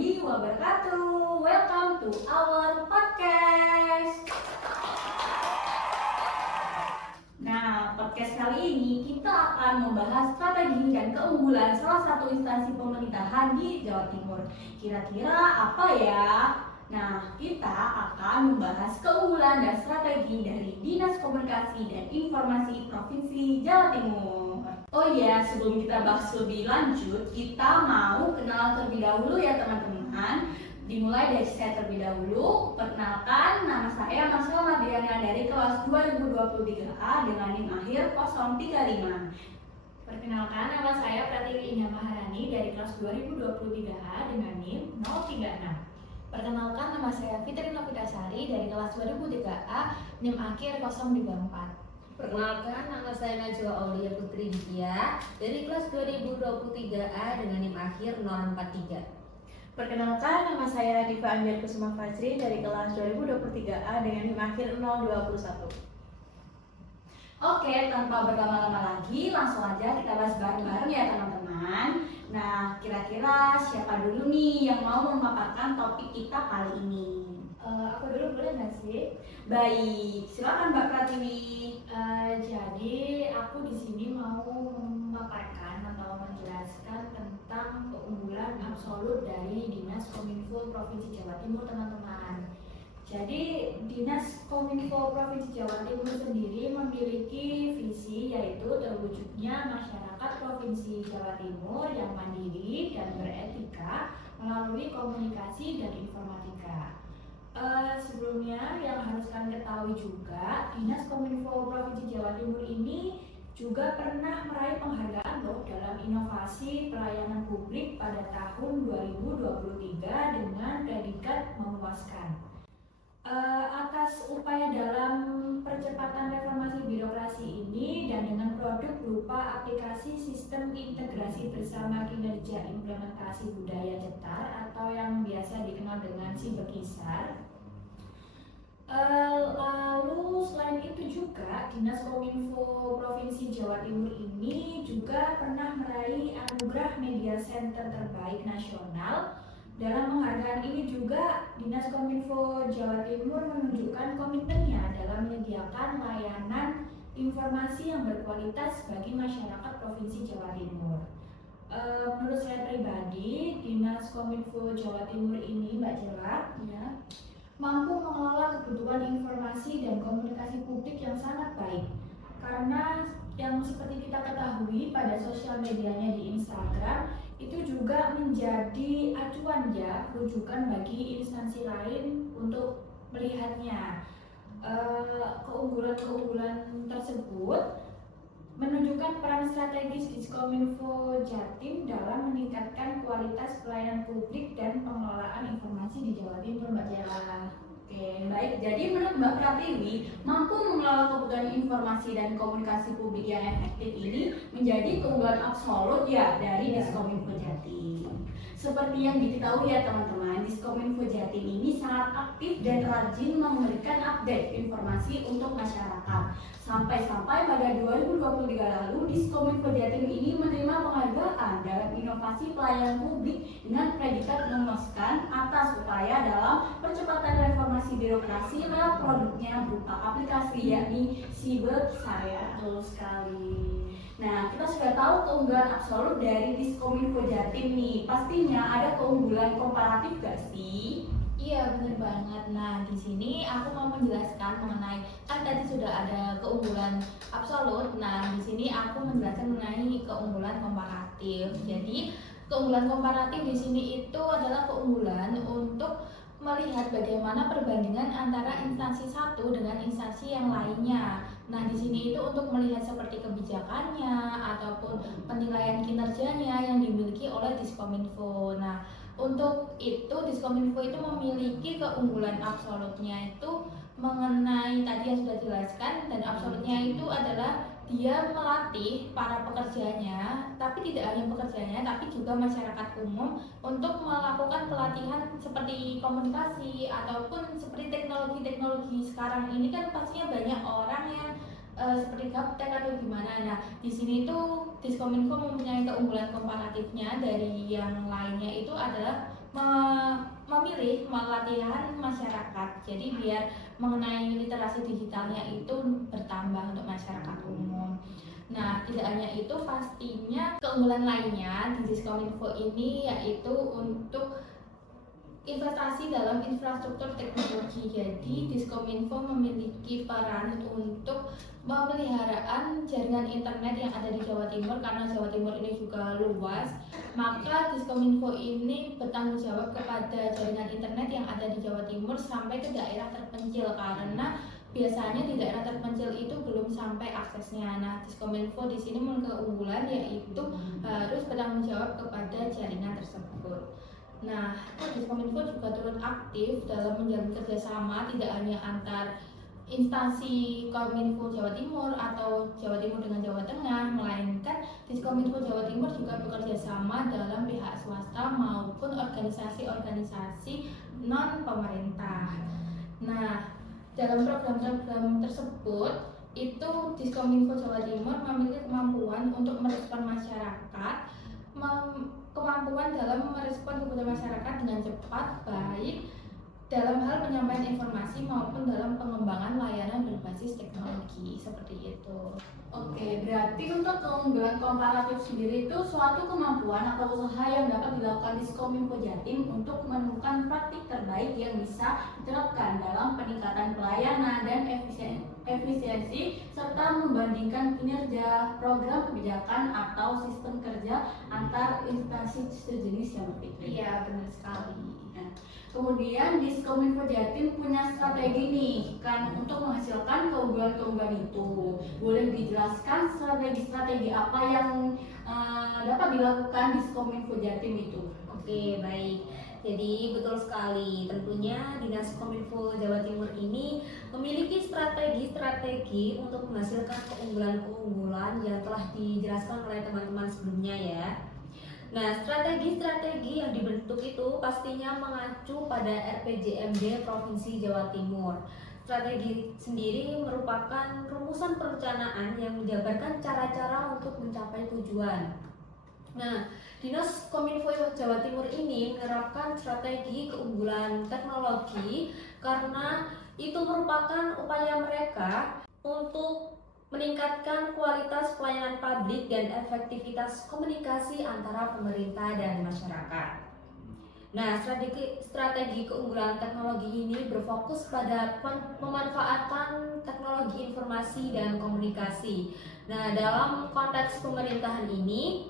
warahmatullahi wabarakatuh. Welcome to our podcast. Nah, podcast kali ini kita akan membahas strategi dan keunggulan salah satu instansi pemerintahan di Jawa Timur. Kira-kira apa ya? Nah, kita akan membahas keunggulan dan strategi dari Dinas Komunikasi dan Informasi Provinsi Jawa Timur. Oh iya, sebelum kita bahas lebih lanjut, kita mau kenal terlebih dahulu ya teman-teman. Dimulai dari saya terlebih dahulu. Perkenalkan, nama saya Marcel Madriana dari kelas 2023A dengan NIM akhir 035. Perkenalkan, nama saya Pratiwi Indah Maharani dari kelas 2023A dengan NIM 036. Perkenalkan, nama saya Fitri Novitasari dari kelas 2003A, NIM akhir 034. Perkenalkan, nama saya Najwa Aulia Putri Ditya dari kelas 2023A dengan NIM akhir 043. Perkenalkan, nama saya Diva Anjar Kusuma Fajri dari kelas 2023A dengan NIM akhir 021. Oke, tanpa berlama-lama lagi, langsung aja kita bahas bareng-bareng ya teman-teman. Nah, kira-kira siapa dulu nih yang mau memaparkan topik kita kali ini? Aku dulu boleh nggak sih? Baik, silakan Mbak Pratiwi. Jadi aku di sini mau memaparkan atau menjelaskan tentang keunggulan absolut dari Dinas Kominfo Provinsi Jawa Timur, teman-teman. Jadi Dinas Kominfo Provinsi Jawa Timur sendiri memiliki visi yaitu terwujudnya masyarakat Provinsi Jawa Timur yang mandiri dan beretika melalui komunikasi dan informatika. Sebelumnya yang harus kalian ketahui juga, Dinas Kominfo Provinsi Jawa Timur ini juga pernah meraih penghargaan loh dalam inovasi pelayanan publik pada tahun 2023 dengan predikat memuaskan. Atas upaya dalam percepatan reformasi birokrasi ini dan dengan produk berupa aplikasi sistem integrasi bersama kinerja implementasi budaya cetar atau yang biasa dikenal dengan Sibekisar. Lalu selain itu juga Dinas Kominfo Provinsi Jawa Timur ini juga pernah meraih anugerah Media Center Terbaik Nasional. Dalam penghargaan ini juga Dinas Kominfo Jawa Timur menunjukkan komitmennya dalam menyediakan layanan informasi yang berkualitas bagi masyarakat Provinsi Jawa Timur. Menurut saya pribadi, Dinas Kominfo Jawa Timur ini, Mbak Jela, ya, mampu mengelola kebutuhan informasi dan komunikasi publik yang sangat baik. Karena yang seperti kita ketahui pada sosial medianya di Instagram itu juga menjadi acuan ya, rujukan bagi instansi lain untuk melihatnya. Keunggulan-keunggulan tersebut menunjukkan peran strategis Diskominfo Jatim dalam meningkatkan kualitas pelayanan publik dan pengelolaan informasi di Jawa Timur, Mbak Jela. Oke, baik. Jadi menurut Mbak Pratiwi, mampu mengelola kebutuhan informasi dan komunikasi publik yang efektif ini menjadi keunggulan absolut ya dari Diskominfo Jatim. Seperti yang diketahui ya teman-teman, Diskominfo Jatim ini sangat aktif dan rajin memberikan update informasi untuk masyarakat. Sampai-sampai pada 2023 lalu, Diskominfo Jatim ini menerima penghargaan dalam inovasi pelayanan publik dengan predikat memuaskan atas upaya dalam percepatan reformasi birokrasi lewat produknya berupa aplikasi yakni Sibekisar. Betul sekali. Nah, kita sudah tahu keunggulan absolut dari Diskominfo Jatim nih. Pastinya ada keunggulan komparatif gak sih? Iya, bener banget. Nah, di sini aku mau menjelaskan mengenai, kan tadi sudah ada keunggulan absolut. Nah, di sini aku menjelaskan mengenai keunggulan komparatif. Jadi, keunggulan komparatif di sini itu adalah keunggulan untuk melihat bagaimana perbandingan antara instansi satu dengan instansi yang lainnya. Nah, di sini itu untuk melihat seperti kebijakannya ataupun penilaian kinerjanya yang dimiliki oleh Diskominfo. Nah, untuk itu Diskominfo itu memiliki keunggulan absolutnya itu mengenai tadi yang sudah dijelaskan, dan absolutnya itu adalah dia melatih para pekerjanya, tapi tidak hanya pekerjanya, tapi juga masyarakat umum untuk melakukan pelatihan seperti komunikasi ataupun seperti teknologi-teknologi sekarang ini kan pastinya banyak orang yang seperti gaptek atau gimana. Nah, di sini tuh Diskominfo mempunyai keunggulan komparatifnya dari yang lainnya itu adalah memilih pelatihan masyarakat. Jadi biar mengenai literasi digitalnya itu bertambah untuk masyarakat umum. Nah, tidak hanya itu, pastinya keunggulan lainnya di Diskominfo ini yaitu untuk investasi dalam infrastruktur teknologi. Jadi Diskominfo memiliki peran untuk pemeliharaan jaringan internet yang ada di Jawa Timur. Karena Jawa Timur ini juga luas, maka Diskominfo ini bertanggung jawab kepada jaringan internet yang ada di Jawa Timur sampai ke daerah terpencil, karena biasanya di daerah terpencil itu belum sampai aksesnya. Nah, Diskominfo di sini memiliki keunggulan yaitu harus bertanggung jawab kepada jaringan tersebut. Nah, Diskominfo juga turut aktif dalam menjalin kerjasama tidak hanya antar instansi Kominfo Jawa Timur atau Jawa Timur dengan Jawa Tengah, melainkan Diskominfo Jawa Timur juga bekerja sama dalam pihak swasta maupun organisasi-organisasi non pemerintah. Nah, dalam program-program tersebut itu Diskominfo Jawa Timur memiliki kemampuan untuk merespon masyarakat, kemampuan dalam merespon kebutuhan masyarakat dengan cepat, baik dalam hal penyampaian informasi maupun dalam pengembangan layanan berbasis teknologi, seperti itu. Oke, berarti untuk keunggulan komparatif sendiri itu suatu kemampuan atau usaha yang dapat dilakukan Diskominfo Jatim untuk menemukan praktik terbaik yang bisa diterapkan dalam peningkatan pelayanan dan efisiensi serta membandingkan kinerja program kebijakan atau sistem kerja antar instansi sejenis yang berbeda. Iya, benar sekali. Kemudian Diskominfo Jatim punya strategi nih kan untuk menghasilkan keunggulan-keunggulan itu. Boleh dijelaskan strategi-strategi apa yang dapat dilakukan Diskominfo Jatim itu? Oke, baik. Jadi betul sekali, tentunya Dinas Kominfo Jawa Timur ini memiliki strategi-strategi untuk menghasilkan keunggulan-keunggulan yang telah dijelaskan oleh teman-teman sebelumnya ya. Nah, strategi-strategi yang dibentuk itu pastinya mengacu pada RPJMD Provinsi Jawa Timur. Strategi sendiri merupakan rumusan perencanaan yang menjabarkan cara-cara untuk mencapai tujuan. Nah, Dinas Kominfo Jawa Timur ini menerapkan strategi keunggulan teknologi karena itu merupakan upaya mereka untuk meningkatkan kualitas pelayanan publik dan efektivitas komunikasi antara pemerintah dan masyarakat. Nah, strategi keunggulan teknologi ini berfokus pada pemanfaatan teknologi informasi dan komunikasi. Nah, dalam konteks pemerintahan ini,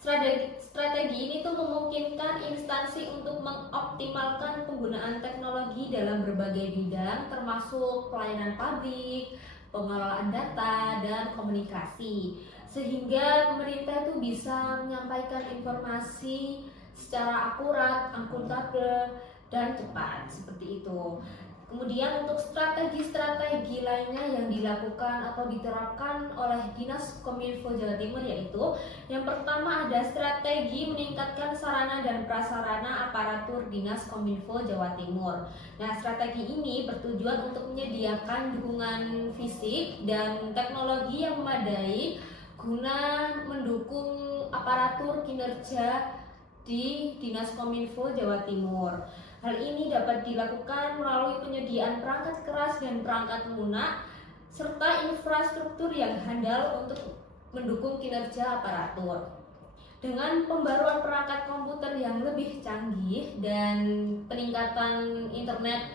strategi ini tuh memungkinkan instansi untuk mengoptimalkan penggunaan teknologi dalam berbagai bidang termasuk pelayanan publik, pengelolaan data, dan komunikasi, sehingga pemerintah itu bisa menyampaikan informasi secara akurat, akuntabel, dan cepat seperti itu. Kemudian untuk strategi-strategi lainnya yang dilakukan atau diterapkan oleh Dinas Kominfo Jawa Timur yaitu yang pertama ada strategi meningkatkan sarana dan prasarana aparatur Dinas Kominfo Jawa Timur. Nah, strategi ini bertujuan untuk menyediakan dukungan fisik dan teknologi yang memadai guna mendukung aparatur kinerja di Dinas Kominfo Jawa Timur. Hal ini dapat dilakukan melalui penyediaan perangkat keras dan perangkat lunak serta infrastruktur yang handal untuk mendukung kinerja aparatur. Dengan pembaruan perangkat komputer yang lebih canggih dan peningkatan internet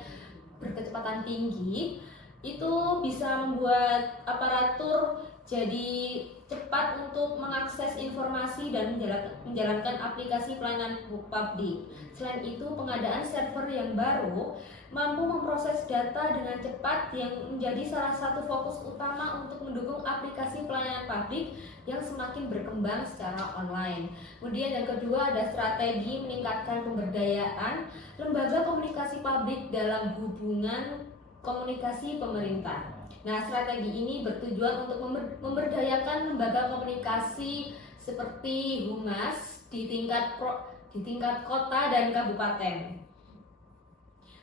berkecepatan tinggi, itu bisa membuat aparatur jadi cepat untuk mengakses informasi dan menjalankan aplikasi pelayanan publik. Selain itu, pengadaan server yang baru mampu memproses data dengan cepat yang menjadi salah satu fokus utama untuk mendukung aplikasi pelayanan publik yang semakin berkembang secara online. Kemudian yang kedua ada strategi meningkatkan pemberdayaan lembaga komunikasi publik dalam hubungan komunikasi pemerintah. Nah, strategi ini bertujuan untuk memberdayakan lembaga komunikasi seperti humas di tingkat kota dan kabupaten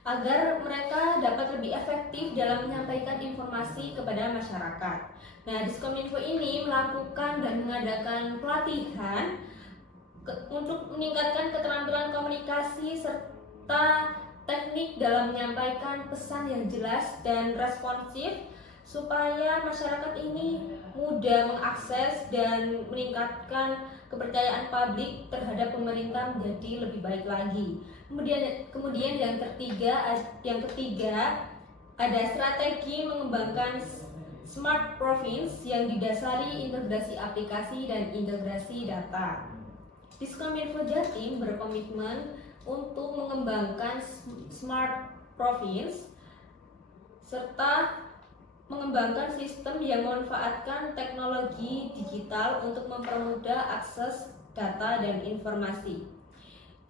agar mereka dapat lebih efektif dalam menyampaikan informasi kepada masyarakat. Nah, Diskominfo ini melakukan dan mengadakan pelatihan untuk meningkatkan keterampilan komunikasi serta teknik dalam menyampaikan pesan yang jelas dan responsif supaya masyarakat ini mudah mengakses dan meningkatkan kepercayaan publik terhadap pemerintah menjadi lebih baik lagi. Kemudian yang ketiga ada strategi mengembangkan Smart Province yang didasari integrasi aplikasi dan integrasi data. Diskominfo Jatim berkomitmen untuk mengembangkan Smart Province serta mengembangkan sistem yang memanfaatkan teknologi digital untuk mempermudah akses data dan informasi.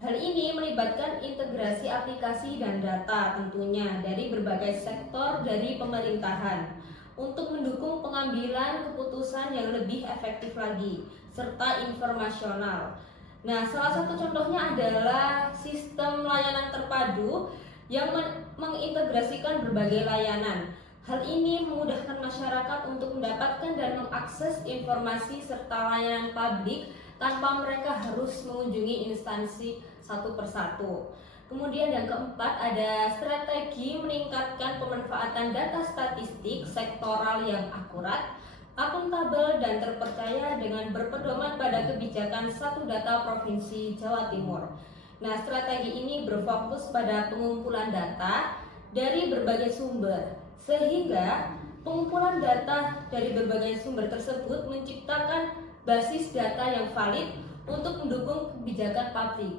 Hal ini melibatkan integrasi aplikasi dan data tentunya dari berbagai sektor dari pemerintahan untuk mendukung pengambilan keputusan yang lebih efektif lagi serta informasional. Nah, salah satu contohnya adalah sistem layanan terpadu yang mengintegrasikan berbagai layanan. Hal ini memudahkan masyarakat untuk mendapatkan dan mengakses informasi serta layanan publik tanpa mereka harus mengunjungi instansi satu persatu. Kemudian yang keempat ada strategi meningkatkan pemanfaatan data statistik sektoral yang akurat, akuntabel dan terpercaya dengan berpedoman pada kebijakan satu data Provinsi Jawa Timur. Nah, strategi ini berfokus pada pengumpulan data dari berbagai sumber, sehingga pengumpulan data dari berbagai sumber tersebut menciptakan basis data yang valid untuk mendukung kebijakan publik.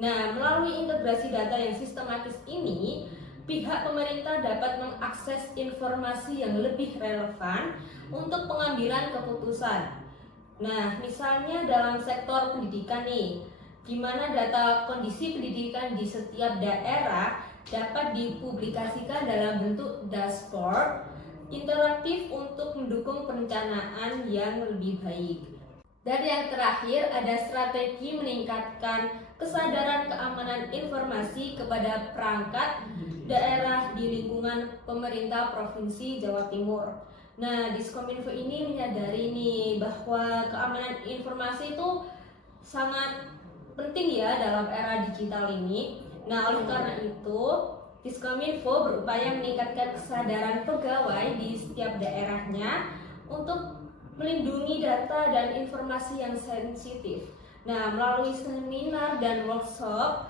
Nah, melalui integrasi data yang sistematis ini, pihak pemerintah dapat mengakses informasi yang lebih relevan untuk pengambilan keputusan. Nah, misalnya dalam sektor pendidikan nih, di mana data kondisi pendidikan di setiap daerah dapat dipublikasikan dalam bentuk dashboard interaktif untuk mendukung perencanaan yang lebih baik. Dan yang terakhir ada strategi meningkatkan kesadaran keamanan informasi kepada perangkat daerah di lingkungan pemerintah Provinsi Jawa Timur. Nah, Diskominfo ini menyadari nih bahwa keamanan informasi itu sangat penting ya dalam era digital ini. Nah, oleh karena itu Diskominfo berupaya meningkatkan kesadaran pegawai di setiap daerahnya untuk melindungi data dan informasi yang sensitif. Nah, melalui seminar dan workshop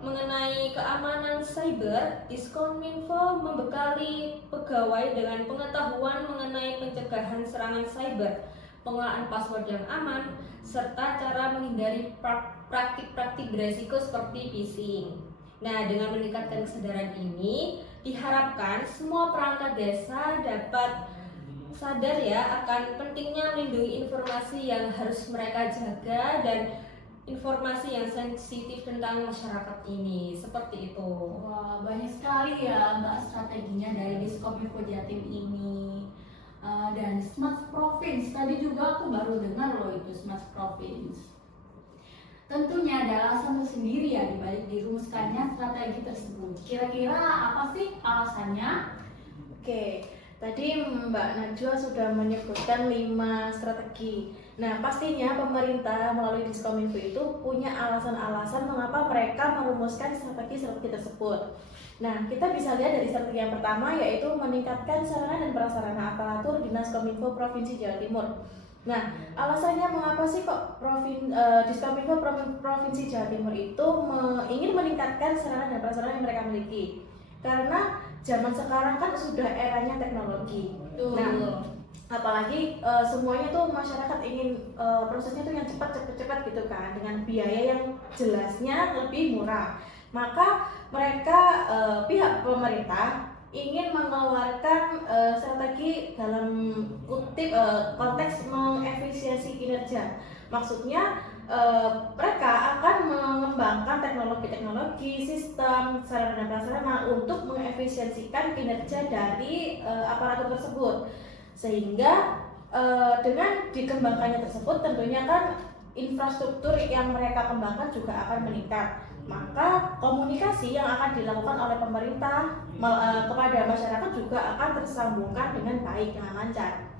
mengenai keamanan cyber, Diskominfo membekali pegawai dengan pengetahuan mengenai pencegahan serangan cyber, pengelolaan password yang aman, serta cara menghindari praktik-praktik beresiko seperti phishing. Nah, dengan meningkatkan kesadaran ini, diharapkan semua perangkat desa dapat sadar ya akan pentingnya melindungi informasi yang harus mereka jaga dan informasi yang sensitif tentang masyarakat ini, seperti itu. Wah, banyak sekali ya Mbak strateginya dari Diskominfo Jatim ini. Dan Smart Province, tadi juga aku baru dengar loh itu Smart Province. Tentunya ada alasan tersendiri ya dibalik dirumuskannya strategi tersebut. Kira-kira apa sih alasannya? Oke, tadi Mbak Najwa sudah menyebutkan 5 strategi. Nah, pastinya pemerintah melalui Diskominfo itu punya alasan-alasan mengapa mereka merumuskan strategi-strategi tersebut. Nah, kita bisa lihat dari strategi yang pertama yaitu meningkatkan sarana dan prasarana aparatur Dinas Kominfo Provinsi Jawa Timur. Nah, alasannya mengapa sih kok Diskominfo Provinsi Jawa Timur itu ingin meningkatkan sarana dan prasarana yang mereka miliki? Karena zaman sekarang kan sudah eranya teknologi. Nah, apalagi semuanya tuh masyarakat ingin prosesnya tuh yang cepat gitu kan, dengan biaya yang jelasnya lebih murah. Maka mereka pihak pemerintah ingin mengeluarkan strategi dalam kutip konteks mengefisiensi kinerja. Maksudnya mereka akan mengembangkan teknologi-teknologi, sistem, sarana dan prasarana untuk mengefisiensikan kinerja dari aparatur tersebut. Sehingga dengan dikembangkannya tersebut tentunya kan infrastruktur yang mereka kembangkan juga akan meningkat. Maka komunikasi yang akan dilakukan oleh pemerintah kepada masyarakat juga akan tersambungkan dengan baik, dengan lancar.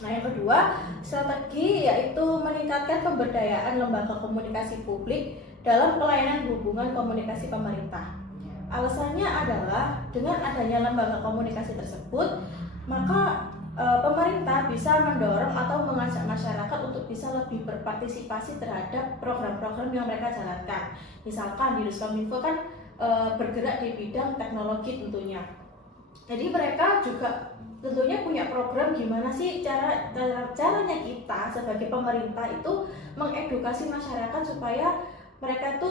Nah, yang kedua, strategi yaitu meningkatkan pemberdayaan lembaga komunikasi publik dalam pelayanan hubungan komunikasi pemerintah. Alasannya adalah dengan adanya lembaga komunikasi tersebut, maka pemerintah bisa mendorong atau mengajak masyarakat untuk bisa lebih berpartisipasi terhadap program-program yang mereka jalankan. Misalkan di Diskominfo kan bergerak di bidang teknologi tentunya. Jadi mereka juga tentunya punya program gimana sih caranya kita sebagai pemerintah itu mengedukasi masyarakat supaya mereka itu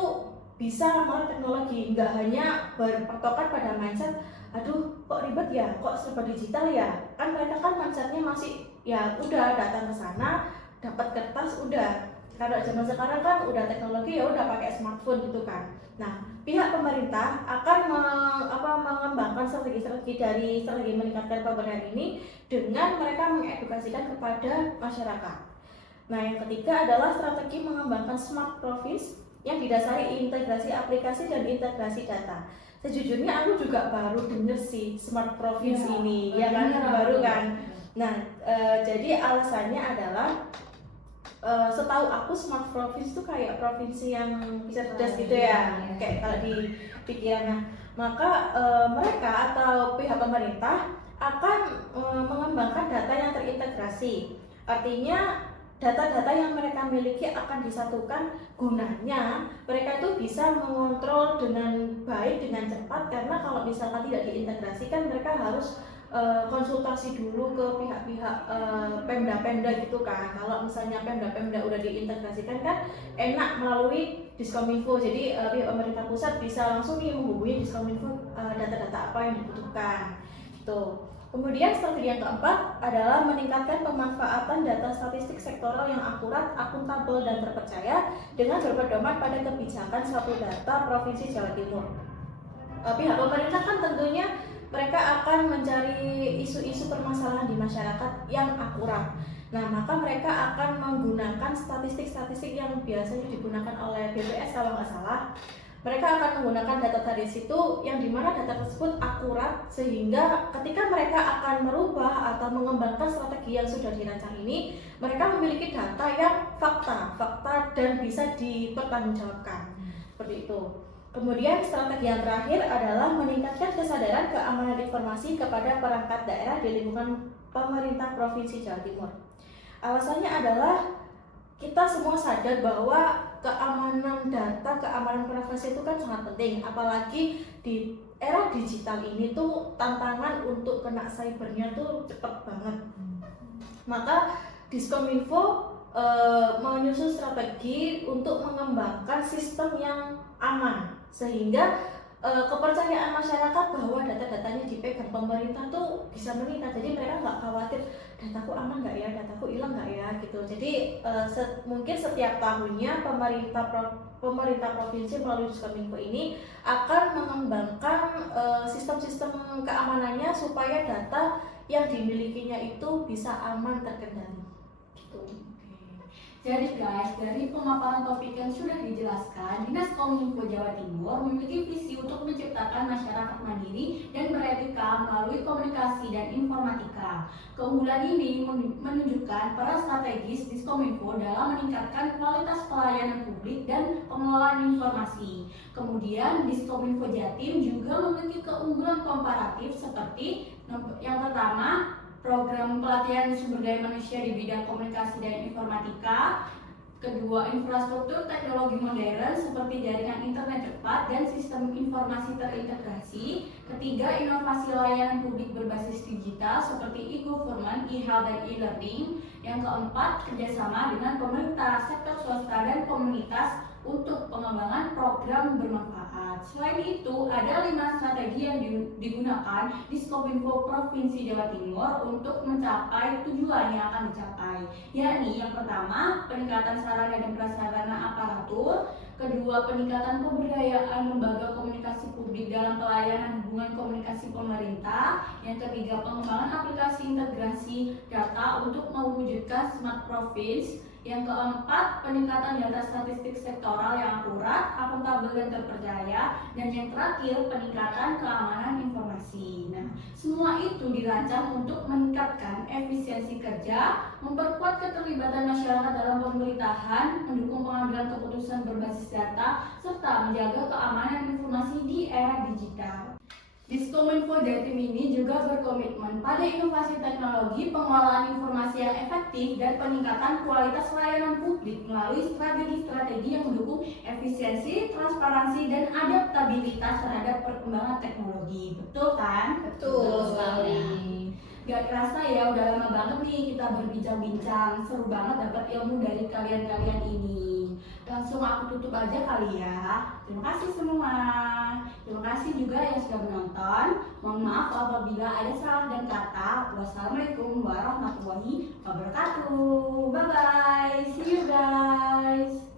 bisa melek teknologi, nggak hanya berpatokan pada mindset aduh kok ribet ya, kok serba digital ya. Kan mereka kan mindsetnya masih ya udah datang ke sana dapat kertas udah. Kalau zaman sekarang kan udah teknologi ya udah pakai smartphone gitu kan. Nah, pihak pemerintah akan mengembangkan strategi meningkatkan pemberdayaan ini dengan mereka mengedukasikan kepada masyarakat. Nah, yang ketiga adalah strategi mengembangkan smart province yang didasari integrasi aplikasi dan integrasi data. Sejujurnya aku juga baru denger sih smart province ini, ya kan baru kan. Nah, jadi alasannya adalah setahu aku smart province itu kayak provinsi yang bisa cerdas gitu ya, kayak kalau di pikiran. Maka mereka atau pihak pemerintah akan mengembangkan data yang terintegrasi. Artinya data-data yang mereka miliki akan disatukan, gunanya mereka itu bisa mengontrol dengan baik, dengan cepat. Karena kalau misalkan tidak diintegrasikan, mereka harus konsultasi dulu ke pihak-pihak pemda-pemda gitu kan. Kalau misalnya pemda-pemda udah diintegrasikan kan enak melalui Diskominfo. Jadi pihak pemerintah pusat bisa langsung nih menghubungi Diskominfo data-data apa yang dibutuhkan gitu. Kemudian strategi yang keempat adalah meningkatkan pemanfaatan data statistik sektoral yang akurat, akuntabel, dan terpercaya dengan berpedoman pada kebijakan suatu data Provinsi Jawa Timur. Pihak pemerintah kan tentunya mereka akan mencari isu-isu permasalahan di masyarakat yang akurat. Nah, maka mereka akan menggunakan statistik-statistik yang biasanya digunakan oleh BPS kalau nggak salah. Mereka akan menggunakan data dari situ yang dimana data tersebut akurat, sehingga ketika mereka akan merubah atau mengembangkan strategi yang sudah dirancang ini, mereka memiliki data yang fakta dan bisa dipertanggungjawabkan. Seperti itu. Kemudian strategi yang terakhir adalah meningkatkan kesadaran keamanan informasi kepada perangkat daerah di lingkungan pemerintah Provinsi Jawa Timur. Alasannya adalah kita semua sadar bahwa keamanan data, keamanan privasi itu kan sangat penting, apalagi di era digital ini tuh tantangan untuk kena cybernya tuh cepet banget. Maka Diskominfo menyusun strategi untuk mengembangkan sistem yang aman sehingga kepercayaan masyarakat bahwa data-datanya dipegang pemerintah tuh bisa meningkat. Jadi mereka nggak khawatir dataku aman nggak ya, dataku hilang nggak ya gitu. Jadi mungkin setiap tahunnya pemerintah provinsi melalui Diskominfo ini akan mengembangkan sistem-sistem keamanannya supaya data yang dimilikinya itu bisa aman terkendali gitu. Jadi guys, dari pemaparan topik yang sudah dijelaskan, Dinas Kominfo Jawa Timur memiliki visi untuk menciptakan masyarakat mandiri dan beretika melalui komunikasi dan informatika. Keunggulan ini menunjukkan peran strategis Diskominfo dalam meningkatkan kualitas pelayanan publik dan pengelolaan informasi. Kemudian Diskominfo Jatim juga memiliki keunggulan komparatif seperti yang pertama, program pelatihan sumber daya manusia di bidang komunikasi dan informatika. Kedua, infrastruktur teknologi modern seperti jaringan internet cepat dan sistem informasi terintegrasi. Ketiga, inovasi layanan publik berbasis digital seperti e-government, e-health, dan e-learning. Yang keempat, kerjasama dengan pemerintah, sektor swasta, dan komunitas untuk pengembangan program bermanfaat. Selain itu, ada 5 strategi yang digunakan Diskominfo Provinsi Jawa Timur untuk mencapai tujuan yang akan dicapai, yakni yang pertama, peningkatan sarana dan prasarana aparatur, Kedua, peningkatan pemberdayaan lembaga komunikasi publik dalam pelayanan hubungan komunikasi pemerintah. Yang ketiga, pengembangan aplikasi integrasi data untuk mewujudkan smart province. Yang keempat, peningkatan data statistik sektoral yang akurat, akuntabel dan terpercaya. Dan yang terakhir, peningkatan keamanan informasi. Nah, semua itu dirancang untuk meningkatkan efisiensi kerja, memperkuat keterlibatan masyarakat dalam pemerintahan, mendukung pengambilan keputusan berbasis data, serta menjaga keamanan informasi di era digital. Diskominfo Jatim ini juga berkomitmen pada inovasi teknologi, pengelolaan informasi yang efektif, dan peningkatan kualitas layanan publik melalui strategi-strategi yang mendukung efisiensi, transparansi, dan adaptabilitas terhadap perkembangan teknologi. Betul kan? Betul sekali. Gak kerasa ya, udah lama banget nih kita berbincang-bincang. Seru banget dapat ilmu dari kalian-kalian ini. Langsung aku tutup aja kali ya. Terima kasih semua. Terima kasih juga yang sudah menonton. Mohon maaf apabila ada salah dan kata. Wassalamualaikum warahmatullahi wabarakatuh. Bye bye. See you guys.